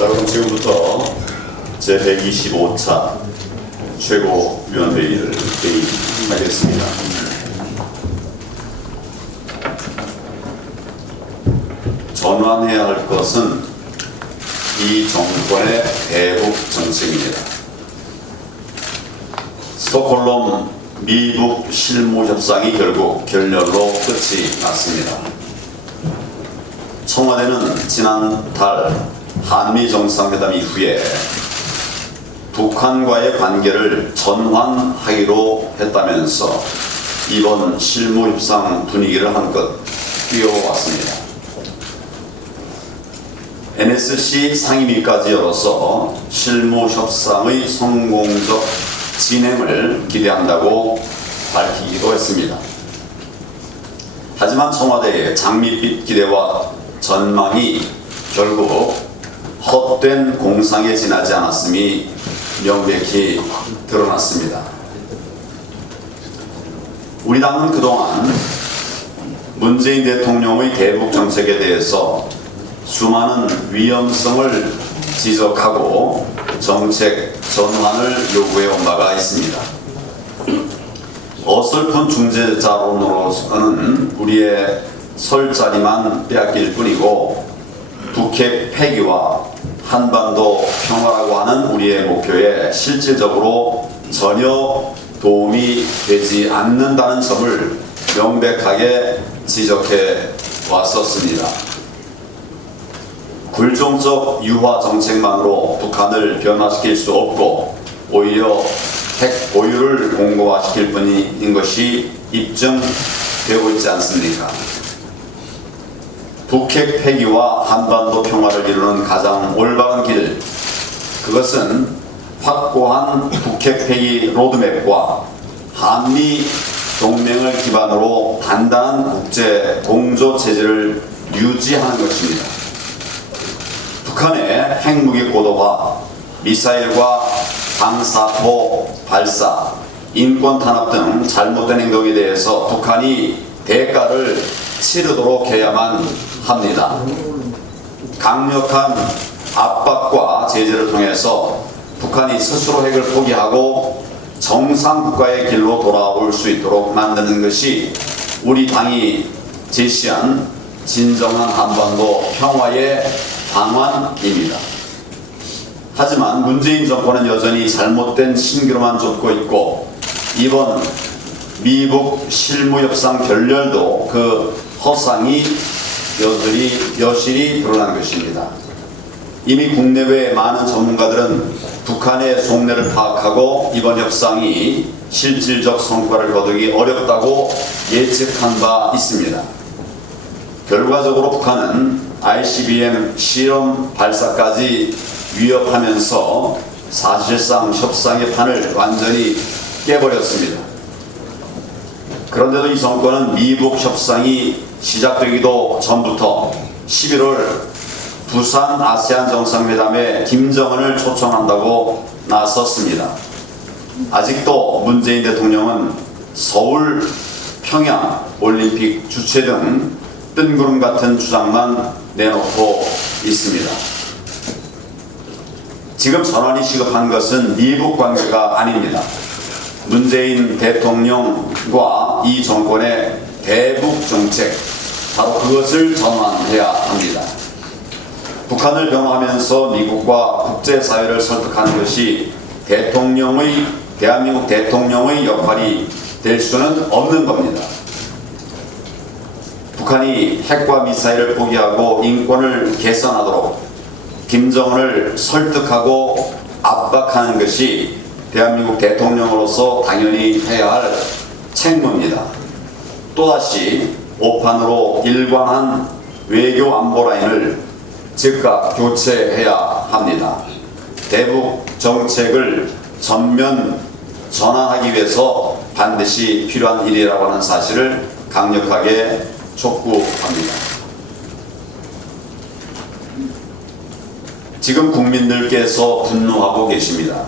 자, 그럼 지금부터 제125차 최고위원회의를 개의하겠습니다. 전환해야 할 것은 이 정권의 대북 정책입니다. 스톡홀름 미북 실무협상이 결국 결렬로 끝이 났습니다. 청와대는 지난달 한미 정상회담 이후에 북한과의 관계를 전환하기로 했다면서 이번 실무협상 분위기를 한껏 띄워왔습니다. NSC 상임위까지 열어서 실무협상의 성공적 진행을 기대한다고 밝히기도 했습니다. 하지만 청와대의 장밋빛 기대와 전망이 결국 헛된 공상에 지나지 않았음이 명백히 드러났습니다. 우리 당은 그동안 문재인 대통령의 대북 정책에 대해서 수많은 위험성을 지적하고 정책 전환을 요구해온 바가 있습니다. 어설픈 중재자론으로서는 우리의 설 자리만 빼앗길 뿐이고 북핵 폐기와 한반도 평화라고 하는 우리의 목표에 실질적으로 전혀 도움이 되지 않는다는 점을 명백하게 지적해 왔었습니다. 굴종적 유화 정책만으로 북한을 변화시킬 수 없고 오히려 핵 보유를 공고화시킬 뿐인 것이 입증되고 있지 않습니까? 북핵 폐기와 한반도 평화를 이루는 가장 올바른 길, 그것은 확고한 북핵 폐기 로드맵과 한미 동맹을 기반으로 단단한 국제 공조 체제를 유지하는 것입니다. 북한의 핵무기 고도화, 미사일과 방사포 발사, 인권 탄압 등 잘못된 행동에 대해서 북한이 대가를 치르도록 해야만 합니다. 강력한 압박과 제재를 통해서 북한이 스스로 핵을 포기하고 정상국가의 길로 돌아올 수 있도록 만드는 것이 우리 당이 제시한 진정한 한반도 평화의 방안입니다. 하지만 문재인 정권은 여전히 잘못된 신기로만 쫓고 있고 이번 미북 실무협상 결렬도 그 허상이 여실히 드러난 것입니다. 이미 국내외 많은 전문가들은 북한의 속내를 파악하고 이번 협상이 실질적 성과를 거두기 어렵다고 예측한 바 있습니다. 결과적으로 북한은 ICBM 실험 발사까지 위협하면서 사실상 협상의 판을 완전히 깨버렸습니다. 그런데도 이 정권은 미북 협상이 시작되기도 전부터 11월 부산 아세안 정상회담에 김정은을 초청한다고 나섰습니다. 아직도 문재인 대통령은 서울, 평양 올림픽 주최 등 뜬구름 같은 주장만 내놓고 있습니다. 지금 전환이 시급한 것은 미북 관계가 아닙니다. 문재인 대통령과 이 정권의 대북 정책, 바로 그것을 전환해야 합니다. 북한을 병하면서 미국과 국제사회를 설득하는 것이 대한민국 대통령의 역할이 될 수는 없는 겁니다. 북한이 핵과 미사일을 포기하고 인권을 개선하도록 김정은을 설득하고 압박하는 것이 대한민국 대통령으로서 당연히 해야 할 책무입니다. 또다시 오판으로 일관한 외교 안보 라인을 즉각 교체해야 합니다. 대북 정책을 전면 전환하기 위해서 반드시 필요한 일이라고 하는 사실을 강력하게 촉구합니다. 지금 국민들께서 분노하고 계십니다.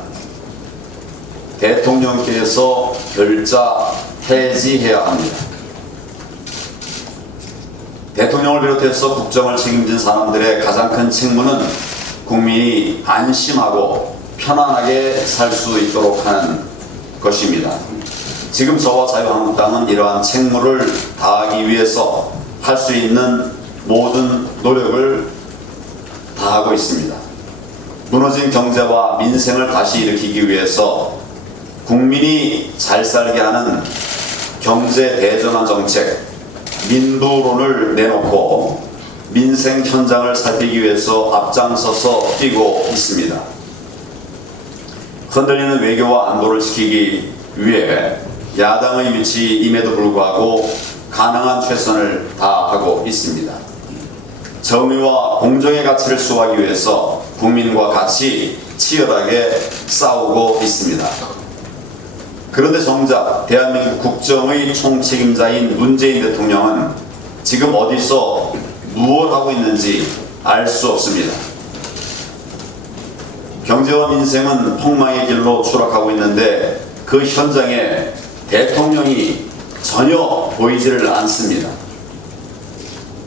대통령께서 결자 해지해야 합니다. 대통령을 비롯해서 국정을 책임진 사람들의 가장 큰 책무는 국민이 안심하고 편안하게 살 수 있도록 하는 것입니다. 지금 저와 자유한국당은 이러한 책무를 다하기 위해서 할 수 있는 모든 노력을 다하고 있습니다. 무너진 경제와 민생을 다시 일으키기 위해서 국민이 잘 살게 하는 경제 대전환 정책, 민부론을 내놓고 민생 현장을 살피기 위해서 앞장서서 뛰고 있습니다. 흔들리는 외교와 안보를 지키기 위해 야당의 위치임에도 불구하고 가능한 최선을 다하고 있습니다. 정의와 공정의 가치를 수호하기 위해서 국민과 같이 치열하게 싸우고 있습니다. 그런데 정작 대한민국 국정의 총책임자인 문재인 대통령은 지금 어디서 무엇을 하고 있는지 알 수 없습니다. 경제와 민생은 폭망의 길로 추락하고 있는데 그 현장에 대통령이 전혀 보이지를 않습니다.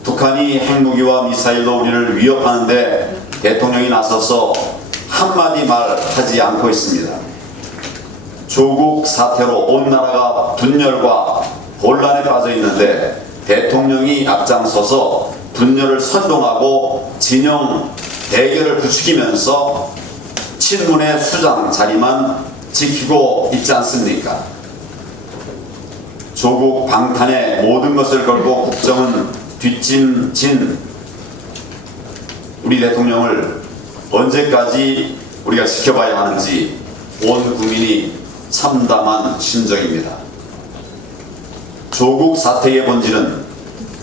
북한이 핵무기와 미사일로 우리를 위협하는데 대통령이 나서서 한마디 말하지 않고 있습니다. 조국 사태로 온 나라가 분열과 혼란에 빠져 있는데 대통령이 앞장서서 분열을 선동하고 진영 대결을 부추기면서 친문의 수장 자리만 지키고 있지 않습니까? 조국 방탄에 모든 것을 걸고 국정은 뒷짐진 우리 대통령을 언제까지 우리가 지켜봐야 하는지 온 국민이 참담한 심정입니다. 조국 사태의 본질은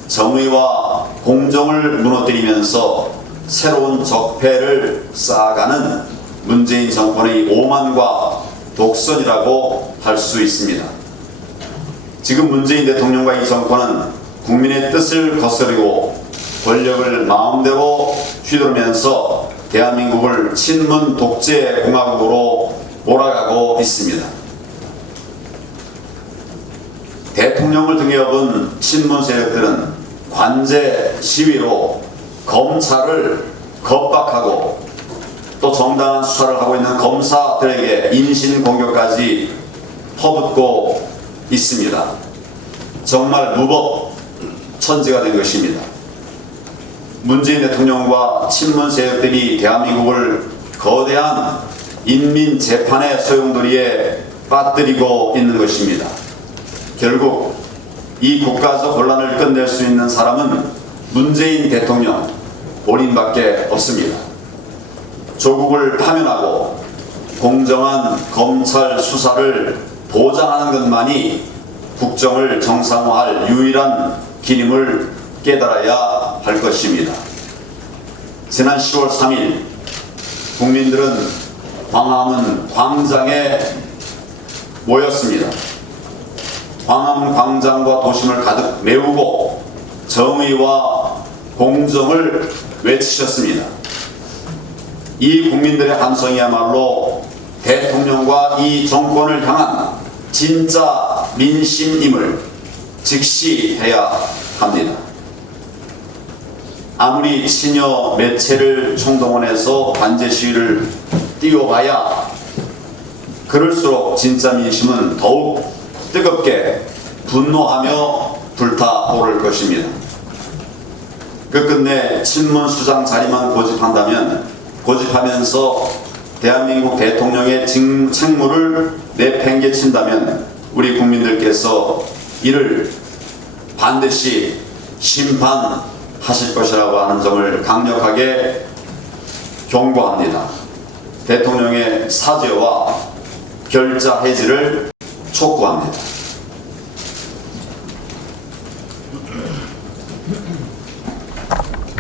정의와 공정을 무너뜨리면서 새로운 적폐를 쌓아가는 문재인 정권의 오만과 독선이라고 할 수 있습니다. 지금 문재인 대통령과 이 정권은 국민의 뜻을 거스르고 권력을 마음대로 휘두르면서 대한민국을 친문 독재 공화국으로 몰아가고 있습니다. 대통령을 등에 업은 친문 세력들은 관제 시위로 검찰을 겁박하고 또 정당한 수사를 하고 있는 검사들에게 인신 공격까지 퍼붓고 있습니다. 정말 무법 천지가 된 것입니다. 문재인 대통령과 친문 세력들이 대한민국을 거대한 인민 재판의 소용돌이에 빠뜨리고 있는 것입니다. 결국 이 국가적 혼란을 끝낼 수 있는 사람은 문재인 대통령 본인밖에 없습니다. 조국을 파면하고 공정한 검찰 수사를 보장하는 것만이 국정을 정상화할 유일한 길임을 깨달아야 할 것입니다. 지난 10월 3일 국민들은 광화문 광장에 모였습니다. 광화문 광장과 도심을 가득 메우고 정의와 공정을 외치셨습니다. 이 국민들의 함성이야말로 대통령과 이 정권을 향한 진짜 민심임을 직시해야 합니다. 아무리 친여 매체를 총동원해서 관제 시위를 띄워봐야 그럴수록 진짜 민심은 더욱 뜨겁게 분노하며 불타오를 것입니다. 끝끝내 친문 수장 자리만 고집하면서 대한민국 대통령의 책무를 내팽개친다면 우리 국민들께서 이를 반드시 심판하실 것이라고 하는 점을 강력하게 경고합니다. 대통령의 사죄와 결자 해지를 촉구합니다.